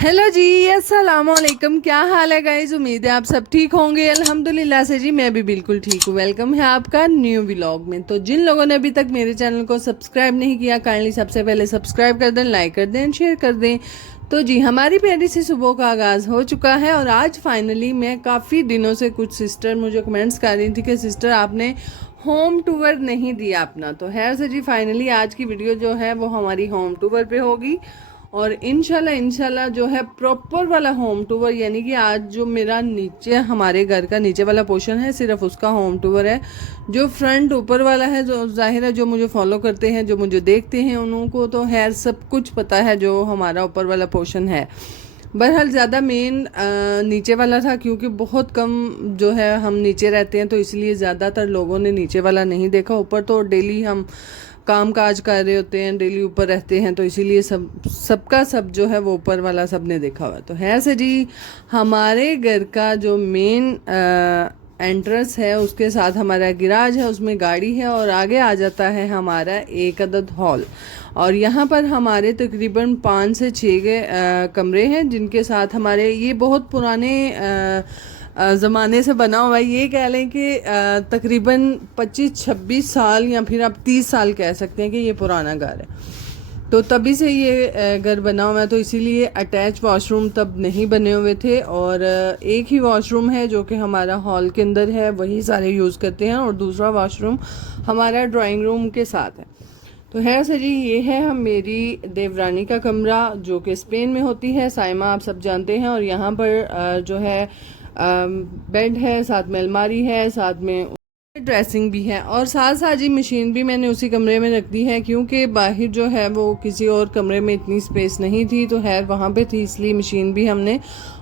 Hello जी, अस्सलाम वालेकुम। क्या हाल है गाइस? उम्मीद है आप सब ठीक होंगे। अल्हम्दुलिल्लाह से जी मैं भी बिल्कुल ठीक हूँ। वेलकम है आपका न्यू व्लॉग में। तो जिन लोगों ने अभी तक मेरे चैनल को सब्सक्राइब नहीं किया, काइंडली सबसे पहले सब्सक्राइब कर दें, लाइक कर दें, शेयर कर दें। तो जी हमारी प्यारी सी सुबह का आगाज़ हो चुका है और आज फाइनली मैं काफ़ी दिनों से कुछ सिस्टर मुझे कमेंट्स कर रही थी कि सिस्टर आपने होम टूर नहीं दिया अपना। तो है से जी फाइनली आज की वीडियो जो है वो हमारी होम टूर पे होगी और इंशाल्लाह जो है प्रॉपर वाला होम टूर, यानी कि आज जो मेरा नीचे हमारे घर का नीचे वाला पोर्शन है सिर्फ उसका होम टूर है। जो फ्रंट ऊपर वाला है, जो जाहिर है जो मुझे फॉलो करते हैं, जो मुझे देखते हैं, उनको तो खैर सब कुछ पता है जो हमारा ऊपर वाला पोर्शन है। बहरहाल ज़्यादा मेन नीचे वाला था क्योंकि बहुत कम जो है हम नीचे रहते हैं, तो इसलिए ज़्यादातर लोगों ने नीचे वाला नहीं देखा। ऊपर तो डेली हम काम काज कर रहे होते हैं, डेली ऊपर रहते हैं, तो इसीलिए सबका सब जो है वो ऊपर वाला सब ने देखा हुआ। तो है से जी हमारे घर का जो मेन एंट्रेंस है उसके साथ हमारा गिराज है, उसमें गाड़ी है और आगे आ जाता है हमारा एक अदद हॉल। और यहाँ पर हमारे तकरीबन 5 से 6 कमरे हैं जिनके साथ हमारे ये बहुत पुराने ज़माने से बना हुआ है। ये कह लें कि तकरीबन 25-26 साल या फिर आप 30 साल कह सकते हैं कि ये पुराना घर है। तो तभी से ये घर बना हुआ है, तो इसीलिए अटैच वॉशरूम तब नहीं बने हुए थे और एक ही वॉशरूम है जो कि हमारा हॉल के अंदर है, वही सारे यूज़ करते हैं और दूसरा वॉशरूम हमारा ड्राइंग रूम के साथ है। तो है सर जी ये है हम मेरी देवरानी का कमरा जो कि स्पेन में होती है, साइमा आप सब जानते हैं। और यहाँ पर जो है बेड है, साथ में अलमारी है, साथ में ड्रेसिंग भी है और साथ साथ जी मशीन भी मैंने उसी कमरे में रख दी है क्योंकि बाहर जो है वो किसी और कमरे में इतनी स्पेस नहीं थी, तो है वहाँ पे थी, इसलिए मशीन भी हमने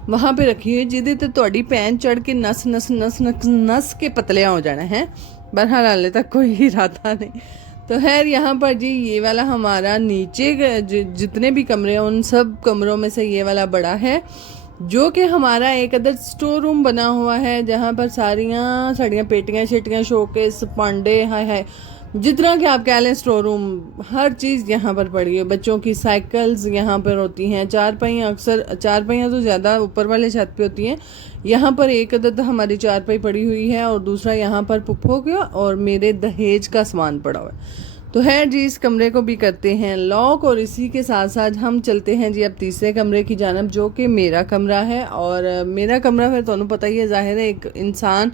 वहाँ पे रखी है जिदे तो थोड़ी पैन चढ़ के नस नस नस नस नस के पतलियाँ हो जाना है। बहरहाल हाले तक कोई इरादा नहीं। तो खैर यहाँ पर जी ये वाला हमारा नीचे जितने भी कमरे हैं उन सब कमरों में से ये वाला बड़ा है जो कि हमारा एक अदर स्टोर रूम बना हुआ है जहाँ पर सारियाँ साड़ियाँ, पेटियाँ शेटियाँ, शोकेस, पांडे, हाय हाय जितना कि आप कह लें स्टोर रूम, हर चीज़ यहाँ पर पड़ी है। बच्चों की साइकिल्स यहाँ पर होती हैं, चारपाइयाँ, अक्सर चारपाइयाँ तो ज़्यादा ऊपर वाले छत पे होती हैं। यहाँ पर एक अदद हमारी चारपाई पड़ी हुई है और दूसरा यहाँ पर पुप्पो का और मेरे दहेज का सामान पड़ा हुआ है। तो है जी इस कमरे को भी करते हैं लॉक और इसी के साथ साथ हम चलते हैं जी अब तीसरे कमरे की जानब जो कि मेरा कमरा है। और मेरा कमरा फिर तुम्हें पता ही है, जाहिर है एक इंसान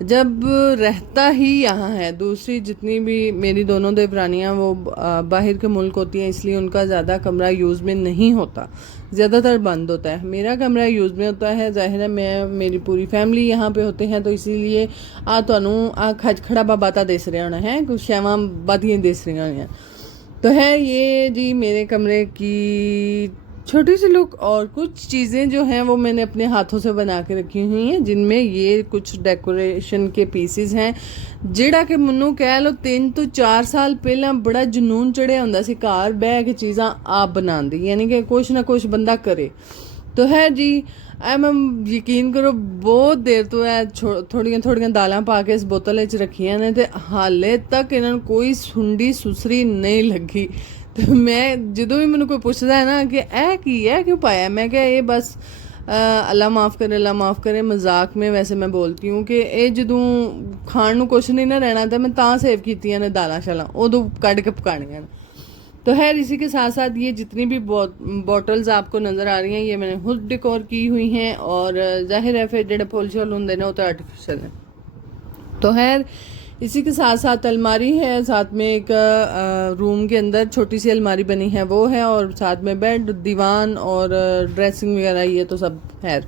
जब रहता ही यहाँ है, दूसरी जितनी भी मेरी दोनों देवरानियाँ वो बाहर के मुल्क होती हैं, इसलिए उनका ज़्यादा कमरा यूज़ में नहीं होता, ज़्यादातर बंद होता है। मेरा कमरा यूज़ में होता है, जाहिर है मैं मेरी पूरी फैमिली यहाँ पे होते हैं, तो इसीलिए तुहानू खड़ा बाता दस रहे होना है, कुछ शैवां बातियाँ दस रही होनी हैं। तो है ये जी मेरे कमरे की छोटी सी लुक और कुछ चीज़ें जो हैं वो मैंने अपने हाथों से बना के रखी हुई हैं, जिनमें ये कुछ डेकोरेशन के पीसेस हैं जेड़ा कि मनु कह लो 3 तो 4 साल पहला बड़ा जुनून चढ़िया होंदा सी घर बह के चीज़ां आप बनाने दी, यानी कि कुछ ना कुछ बंदा करे। तो है जी मैं यकीन करो बहुत देर तो है थोड़ियां थोड़ियां दालां पा के इस बोतल च रखियां ने, ते हाले तक इन्होंने कोई सुंडी सुसरी नहीं लगी। तो मैं जो भी मैंने कोई पूछता है ना कि ऐ की है क्यों पाया, मैं क्या ये बस अल्लाह माफ़ करे, अल्लाह माफ़ करे, मजाक में वैसे मैं बोलती हूँ कि ये जदों खाण कुछ नहीं ना रहना तो मैं तां सेव कीतियां ने दालां शालां उदों कढ़ के पकानियां। तो खैर इसी के साथ साथ ये जितनी भी बॉटल्स आपको नज़र आ रही हैं ये मैंने खुद डेकोर की हुई हैं और जाहिर है फिर जेडे फुल शोल होंगे ना वो तो आर्टिफिशियल है। तो खैर इसी के साथ साथ अलमारी है, साथ में एक रूम के अंदर छोटी सी अलमारी बनी है वो है, और साथ में बेड, दीवान और ड्रेसिंग वगैरह ये तो सब है।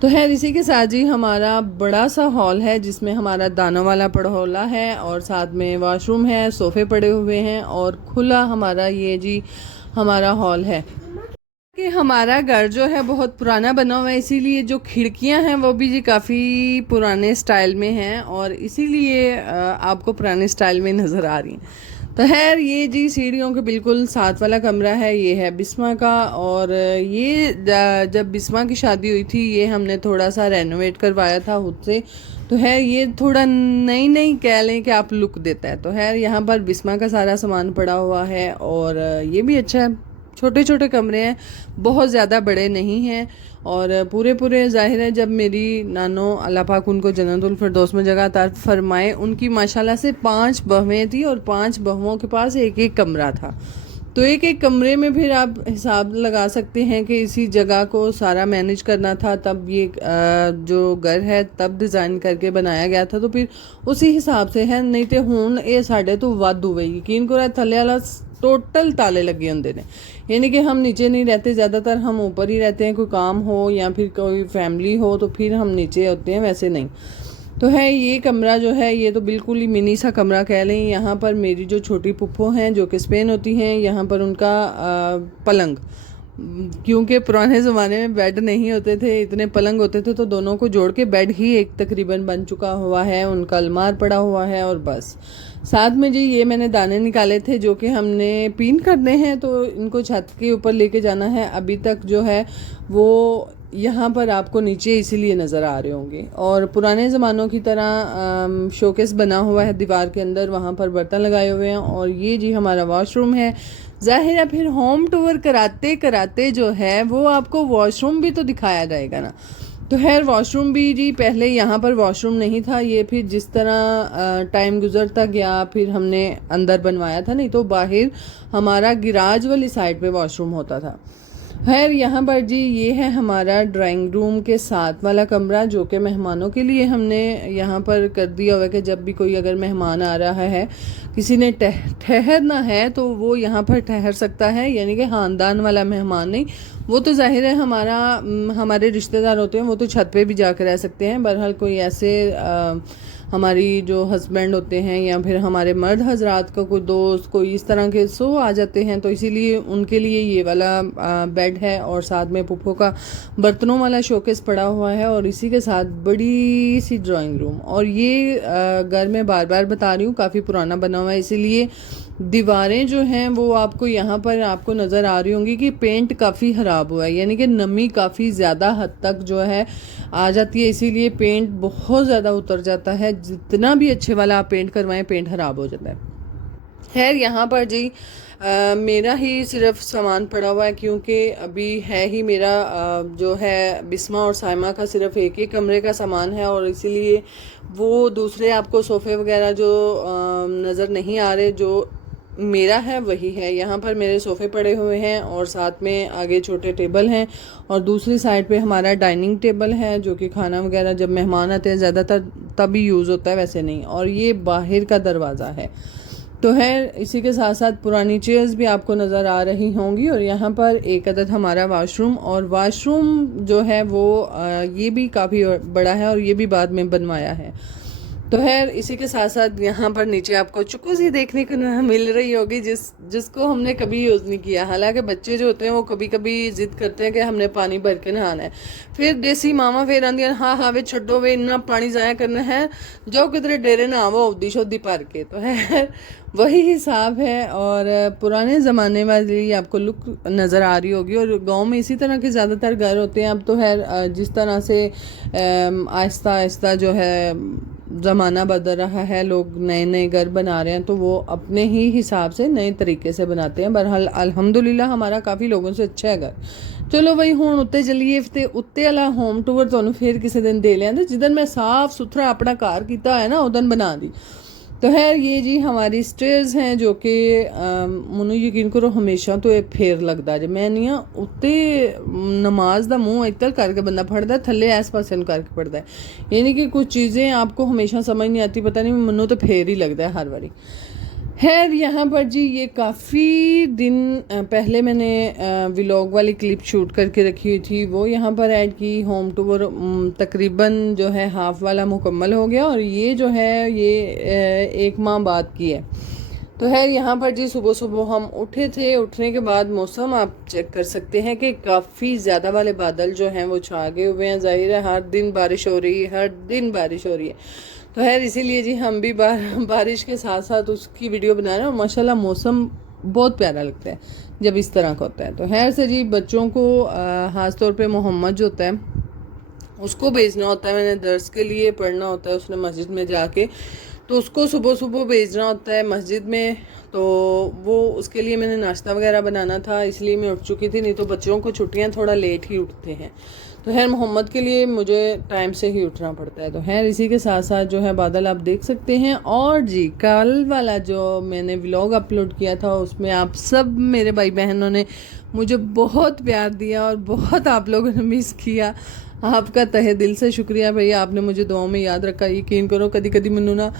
तो है इसी के साथ जी हमारा बड़ा सा हॉल है जिसमें हमारा दानों वाला पड़ोला है और साथ में वॉशरूम है, सोफ़े पड़े हुए हैं और खुला हमारा ये जी हमारा हॉल है। कि हमारा घर जो है बहुत पुराना बना हुआ है, इसीलिए जो खिड़कियां हैं वो भी जी काफ़ी पुराने स्टाइल में हैं और इसीलिए आपको पुराने स्टाइल में नज़र आ रही हैं। तो खैर ये जी सीढ़ियों के बिल्कुल साथ वाला कमरा है, ये है बिस्मा का। और ये जब बिस्मा की शादी हुई थी ये हमने थोड़ा सा रेनोवेट करवाया था खुद से, तो है ये थोड़ा नई नई कह लें कि आप लुक देता है। तो खैर यहाँ पर बिस्मा का सारा सामान पड़ा हुआ है और ये भी अच्छा है, छोटे छोटे कमरे हैं, बहुत ज़्यादा बड़े नहीं हैं। और पूरे पूरे ज़ाहिर है जब मेरी नानो अल्लाह पाक उनको जन्नतुल फिरदौस में जगह अता फरमाए, उनकी माशाल्लाह से 5 बहुएं थी और 5 बहुओं के पास एक एक कमरा था। तो एक एक कमरे में फिर आप हिसाब लगा सकते हैं कि इसी जगह को सारा मैनेज करना था। तब ये जो घर है तब डिज़ाइन करके बनाया गया था, तो फिर उसी हिसाब से है। नहीं तो हुण ये साढ़े तो वाधू हुए, यकीन करो थल्ले वाला टोटल ताले लगे होंगे ने, यानी कि हम नीचे नहीं रहते, ज़्यादातर हम ऊपर ही रहते हैं। कोई काम हो या फिर कोई फैमिली हो तो फिर हम नीचे होते हैं, वैसे नहीं। तो है ये कमरा जो है ये तो बिल्कुल ही मिनी सा कमरा कह लें। यहाँ पर मेरी जो छोटी पुप्पो हैं जो कि स्पेन होती हैं, यहाँ पर उनका पलंग, क्योंकि पुराने ज़माने में बेड नहीं होते थे, इतने पलंग होते थे, तो दोनों को जोड़ के बेड ही एक तकरीबन बन चुका हुआ है। उनका अलमार पड़ा हुआ है और बस साथ में जी ये मैंने दाने निकाले थे जो कि हमने पिन करने हैं, तो इनको छत के ऊपर लेके जाना है। अभी तक जो है वो यहाँ पर आपको नीचे इसीलिए नज़र आ रहे होंगे। और पुराने ज़मानों की तरह शोकेस बना हुआ है दीवार के अंदर, वहाँ पर बर्तन लगाए हुए हैं। और ये जी हमारा वॉशरूम है। ज़ाहिर है फिर होम टूर कराते कराते जो है वो आपको वॉशरूम भी तो दिखाया जाएगा ना। तो खैर वॉशरूम भी जी पहले यहाँ पर वॉशरूम नहीं था, ये फिर जिस तरह टाइम गुजरता गया फिर हमने अंदर बनवाया था, नहीं तो बाहर हमारा गिराज वाली साइड पे वॉशरूम होता था। खैर यहाँ पर जी ये है हमारा ड्राइंग रूम के साथ वाला कमरा, जो कि मेहमानों के लिए हमने यहाँ पर कर दिया हुआ है कि जब भी कोई अगर मेहमान आ रहा है, किसी ने ठहरना है तो वो यहाँ पर ठहर सकता है। यानी कि ख़ानदान वाला मेहमान नहीं, वो तो जाहिर है हमारे रिश्तेदार होते हैं, वो तो छत पे भी जाकर रह सकते हैं। बहरहाल कोई ऐसे हमारी जो हस्बैंड होते हैं या फिर हमारे मर्द हजरात का कोई दोस्त कोई इस तरह के सो आ जाते हैं, तो इसीलिए उनके लिए ये वाला बेड है। और साथ में पुप्पो का बर्तनों वाला शोकेस पड़ा हुआ है और इसी के साथ बड़ी सी ड्राइंग रूम। और ये घर में बार बार बता रही हूँ काफ़ी पुराना बना हुआ है, इसीलिए दीवारें जो हैं वो आपको यहाँ पर आपको नज़र आ रही होंगी कि पेंट काफ़ी ख़राब हुआ है, यानी कि नमी काफ़ी ज़्यादा हद तक जो है आ जाती है, इसीलिए पेंट बहुत ज़्यादा उतर जाता है। जितना भी अच्छे वाला आप पेंट करवाएं पेंट ख़राब हो जाता है। खैर यहाँ पर जी मेरा ही सिर्फ सामान पड़ा हुआ है, क्योंकि अभी है ही मेरा जो है बिस्मा और साइमा का सिर्फ एक ही कमरे का सामान है, और इसीलिए वो दूसरे आपको सोफ़े वगैरह जो नज़र नहीं आ रहे, जो मेरा है वही है। यहाँ पर मेरे सोफ़े पड़े हुए हैं और साथ में आगे छोटे टेबल हैं, और दूसरी साइड पे हमारा डाइनिंग टेबल है जो कि खाना वगैरह जब मेहमान आते हैं ज़्यादातर तभी यूज़ होता है, वैसे नहीं। और ये बाहर का दरवाज़ा है। तो है इसी के साथ साथ पुरानी चेयर्स भी आपको नज़र आ रही होंगी। और यहाँ पर एक अदद हमारा वाशरूम, और वाशरूम जो है वो ये भी काफ़ी बड़ा है और ये भी बाद में बनवाया है। तो है इसी के साथ साथ यहाँ पर नीचे आपको चुकूज़ी देखने को मिल रही होगी, जिसको हमने कभी यूज़ नहीं किया। हालांकि बच्चे जो होते हैं वो कभी कभी ज़िद करते हैं कि हमने पानी भर के नहाना है, फिर देसी मामा फिर आंदी हाँ वे छो वे इन्ना पानी ज़ाया करना है, जाओ किधरे डेरे ना आवो उदी शोदी भर के। तो है वही हिसाब है। और पुराने ज़माने वाली आपको लुक नज़र आ रही होगी, और गांव में इसी तरह के ज़्यादातर घर होते हैं। अब तो है जिस तरह से आहिस्ता आहिस्ता जो है ज़माना बदल रहा है, लोग नए नए घर बना रहे हैं, तो वो अपने ही हिसाब से नए तरीके से बनाते हैं। बहरहाल अल्हम्दुलिल्लाह हमारा काफ़ी लोगों से अच्छा है घर। चलो भाई हुण उत्ते चलिए, ते उत्ते वाला होम टूर तुहानू फिर किसी दिन दे लिया, जिदन मैं साफ सुथरा अपना घर किया है ना उदन बना दी। तो है ये जी हमारी स्टेयर्स हैं जो कि मैनू यकीन करो हमेशा तो एक फेर लगता जे मैं नहीं उत्ते नमाज का मुँह इधर करके बंदा पढ़ता है, थले इस पासे करके पढ़ता है। यानी कि कुछ चीज़ें आपको हमेशा समझ नहीं आती, पता नहीं मैनू तो फेर ही लगता है हर बारी। खैर यहाँ पर जी ये काफ़ी दिन पहले मैंने व्लॉग वाली क्लिप शूट करके रखी हुई थी, वो यहाँ पर ऐड की। होम टूर तकरीबन जो है हाफ वाला मुकम्मल हो गया, और ये जो है ये 1 माह बाद की है। तो है यहाँ पर जी सुबह सुबह हम उठे थे, उठने के बाद मौसम आप चेक कर सकते हैं कि काफ़ी ज़्यादा वाले बादल जो हैं वो छा गए हुए हैं। ज़ाहिर है हर दिन बारिश हो रही है, हर दिन बारिश हो रही है। तो खैर इसीलिए जी हम भी बारिश के साथ साथ उसकी वीडियो बना रहे हैं, और माशाल्लाह मौसम बहुत प्यारा लगता है जब इस तरह का होता है। तो खैर से जी बच्चों को ख़ास तौर पे मोहम्मद जो होता है उसको भेजना होता है, मैंने दर्स के लिए पढ़ना होता है उसने मस्जिद में जाके। तो उसको सुबह सुबह भेजना होता है मस्जिद में। तो वो उसके लिए मैंने नाश्ता वगैरह बनाना था, इसलिए मैं उठ चुकी थी। नहीं तो बच्चों को छुट्टियां थोड़ा लेट ही उठते हैं। तो खैर मोहम्मद के लिए मुझे टाइम से ही उठना पड़ता है। तो खैर इसी के साथ साथ जो है बादल आप देख सकते हैं। और जी कल वाला जो मैंने व्लॉग अपलोड किया था उसमें आप सब मेरे भाई बहनों ने मुझे बहुत प्यार दिया और बहुत आप लोगों ने मिस किया। आपका तहे दिल से शुक्रिया भैया, आपने मुझे दुआओं में याद रखा। यकीन करो कदी कदी मैनू ना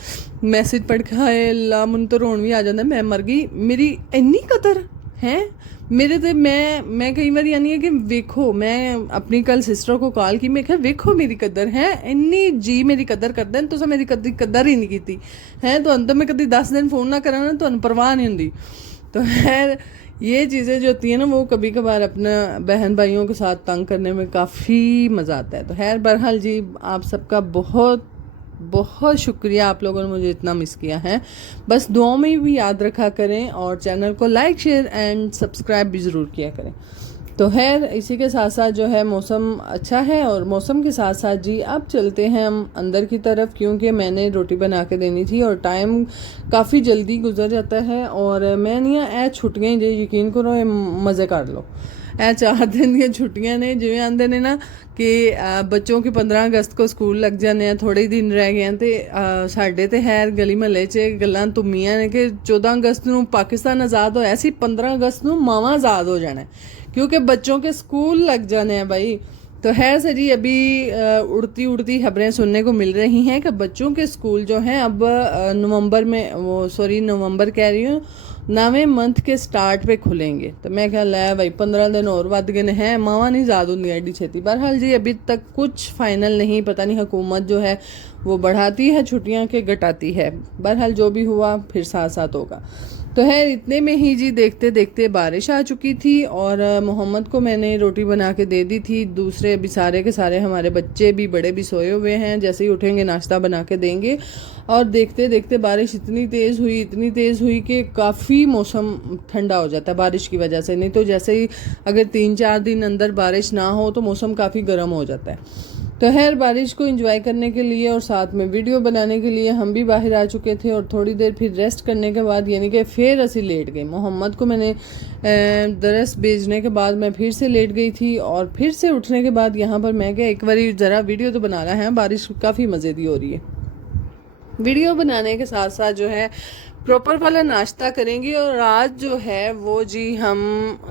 मैसेज पढ़ के हाय अल्लाह मैनू तो रोन भी आ जाता, मैं मर गई, मेरी इन्नी कदर है मेरे ते। मैं कई बार यानी है कि वेखो, मैं अपनी कल सिस्टर को कॉल की, मैं क्या वेखो मेरी कदर है इन्नी जी, मेरी कदर करते हैं तुम मेरी कदी कदर ही नहीं की है। तो अंत में कभी 10 दिन फोन ना करा ना तो परवाह नहीं होंगी। तो खैर ये चीज़ें जो होती हैं ना वो कभी कभार अपना बहन भाइयों के साथ तंग करने में काफ़ी मज़ा आता है। तो खैर बहरहाल जी आप सबका बहुत बहुत शुक्रिया, आप लोगों ने मुझे इतना मिस किया है। बस दुआओं में भी याद रखा करें और चैनल को लाइक शेयर एंड सब्सक्राइब भी ज़रूर किया करें। तो खैर इसी के साथ साथ जो है मौसम अच्छा है और मौसम के साथ साथ जी अब चलते हैं हम अंदर की तरफ, क्योंकि मैंने रोटी बना के देनी थी और टाइम काफ़ी जल्दी गुजर जाता है। और मैं नहीं ए छुट्टियां जी यकीन करो मज़े कर लो। ए 4 दिन दी छुट्टियां ने जिवें आंदे ने ना कि बच्चों की 15 अगस्त को स्कूल लग जाने हैं, थोड़े ही दिन रह गए तो साढ़े तो खैर गली महल्ले च गल्लां तुमियां ने कि 14 अगस्त ਨੂੰ पाकिस्तान आज़ाद होया सी, 15 अगस्त ਨੂੰ मावा आज़ाद हो जाना है क्योंकि बच्चों के स्कूल लग जाने हैं भाई। तो खैर से जी अभी उड़ती उड़ती खबरें सुनने को मिल रही हैं कि बच्चों के स्कूल जो हैं अब नवंबर में नवंबर कह रही हूँ 9वें मंथ के स्टार्ट पे खुलेंगे। तो मैं ख्याल है भाई 15 दिन और वध गए हैं, मावा नहीं ज़्यादा होंगी एडी छेती। बहरहाल जी अभी तक कुछ फाइनल नहीं, पता नहीं हुकूमत जो है वो बढ़ाती है छुट्टियां के घटाती है। बहरहाल जो भी हुआ फिर साथ साथ होगा। तो है इतने में ही जी देखते देखते बारिश आ चुकी थी और मोहम्मद को मैंने रोटी बना के दे दी थी। दूसरे अभी सारे के सारे हमारे बच्चे भी बड़े भी सोए हुए हैं, जैसे ही उठेंगे नाश्ता बना के देंगे। और देखते देखते बारिश इतनी तेज़ हुई कि काफ़ी मौसम ठंडा हो जाता है बारिश की वजह से। नहीं तो जैसे ही अगर 3-4 दिन अंदर बारिश ना हो तो मौसम काफ़ी गर्म हो जाता है। तो खैर बारिश को एंजॉय करने के लिए और साथ में वीडियो बनाने के लिए हम भी बाहर आ चुके थे और थोड़ी देर फिर रेस्ट करने के बाद यानी कि फिर असी लेट गए। मोहम्मद को मैंने दरस भेजने के बाद मैं फिर से लेट गई थी और फिर से उठने के बाद यहाँ पर मैं क्या एक बार ज़रा वीडियो तो बना रहा है। बारिश काफ़ी मज़े की हो रही है। वीडियो बनाने के साथ साथ जो है प्रॉपर वाला नाश्ता करेंगे। और आज जो है वो जी हम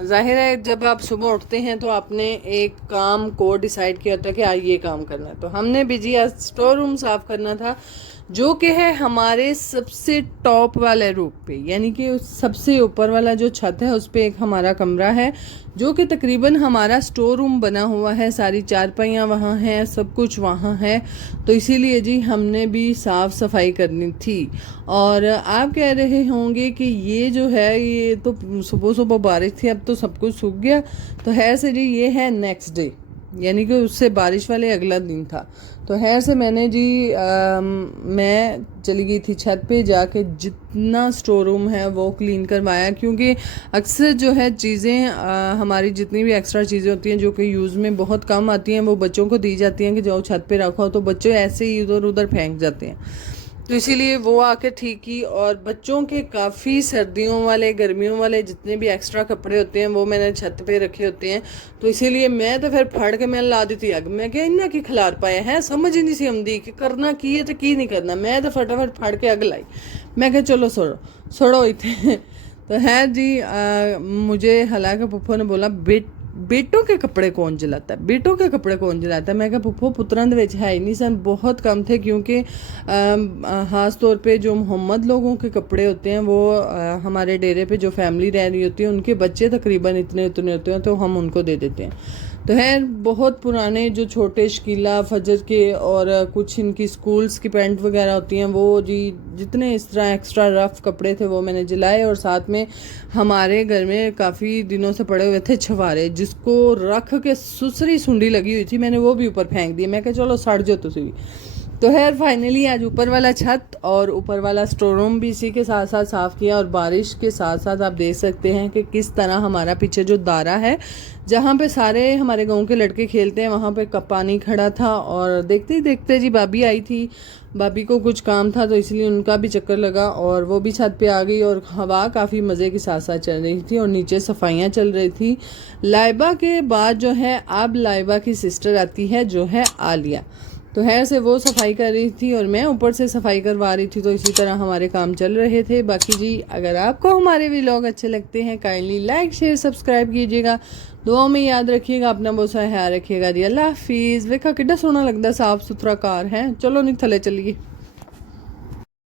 जाहिर है जब आप सुबह उठते हैं तो आपने एक काम को डिसाइड किया होता है कि आज ये काम करना है। तो हमने भी जी आज स्टोर रूम साफ़ करना था जो कि है हमारे सबसे टॉप वाले रूफ पे, यानी कि सबसे ऊपर वाला जो छत है उस पे एक हमारा कमरा है जो कि तकरीबन हमारा स्टोर रूम बना हुआ है। सारी चारपाइयाँ वहाँ हैं, सब कुछ वहाँ है। तो इसीलिए जी हमने भी साफ़ सफाई करनी थी। और आप कह रहे होंगे कि ये जो है ये तो सुबह सुबह बारिश थी अब तो सब कुछ सूख गया। तो खैर से जी ये है नेक्स्ट डे, यानी कि उससे बारिश वाले अगला दिन था। तो खैर से मैंने जी मैं चली गई थी छत पे, जाके जितना स्टोर रूम है वो क्लीन करवाया, क्योंकि अक्सर जो है चीज़ें हमारी जितनी भी एक्स्ट्रा चीज़ें होती हैं जो कि यूज़ में बहुत कम आती हैं वो बच्चों को दी जाती हैं कि जाओ छत पे रखो, तो बच्चे ऐसे ही इधर उधर फेंक जाते हैं। तो इसीलिए वो आके ठीक की। और बच्चों के काफ़ी सर्दियों वाले गर्मियों वाले जितने भी एक्स्ट्रा कपड़े होते हैं वो मैंने छत पे रखे होते हैं। तो इसीलिए मैं तो फिर फाड़ के मैं ला दी थी अग। मैं क्या इन्ना की खिलार पाया है, समझ ही नहीं सी आती कि करना की है तो की नहीं करना। मैं तो फटाफट फाड़ के अग लाई। मैं क्या चलो छोड़ो इतने। तो है जी मुझे हालांकि पुप्पो ने बोला बेटों के कपड़े कौन जलाता है, बेटों के कपड़े कौन जलाता है। मैं क्या पुप्पो पुत्रां दे विच है ही नहीं सन, बहुत कम थे, क्योंकि ख़ास तौर पे जो मोहम्मद लोगों के कपड़े होते हैं वो हमारे डेरे पे जो फैमिली रह रही होती है उनके बच्चे तकरीबन इतने उतने होते हैं तो हम उनको दे देते हैं। तो है बहुत पुराने जो छोटे शकीला फजर के और कुछ इनकी स्कूल्स की पैंट वगैरह होती हैं वो जी जितने इस तरह एक्स्ट्रा रफ कपड़े थे वो मैंने जलाए। और साथ में हमारे घर में काफ़ी दिनों से पड़े हुए थे छवारे जिसको रख के सुसरी सुंडी लगी हुई थी, मैंने वो भी ऊपर फेंक दी। मैं कहा चलो सड़ जाओ तुसी भी। तो खैर फाइनली आज ऊपर वाला छत और ऊपर वाला स्टोर रूम भी इसी के साथ साथ साफ़ किया, और बारिश के साथ साथ आप देख सकते हैं कि किस तरह हमारा पीछे जो दारा है जहाँ पे सारे हमारे गांव के लड़के खेलते हैं वहाँ पे कप पानी खड़ा था। और देखते ही देखते जी भाभी आई थी, भाभी को कुछ काम था तो इसलिए उनका भी चक्कर लगा और वो भी छत पे आ गई, और हवा काफ़ी मज़े के साथ साथ चल रही थी और नीचे सफाइयाँ चल रही थी। लाइबा के बाद जो है अब लाइबा की सिस्टर आती है जो है आलिया, तो है से वो सफाई कर रही थी और मैं ऊपर से सफाई करवा रही थी, तो इसी तरह हमारे काम चल रहे थे। बाकी जी अगर आपको हमारे व्लॉग अच्छे लगते हैं काइंडली लाइक शेयर सब्सक्राइब कीजिएगा, दुआओं में याद रखिएगा, अपना बहुत सारा ख्याल रखिएगा जी। अल्लाह हाफिज़। वेखा कितना सोहना लगता, साफ सुथरा कार है। चलो नहीं थले चलिए।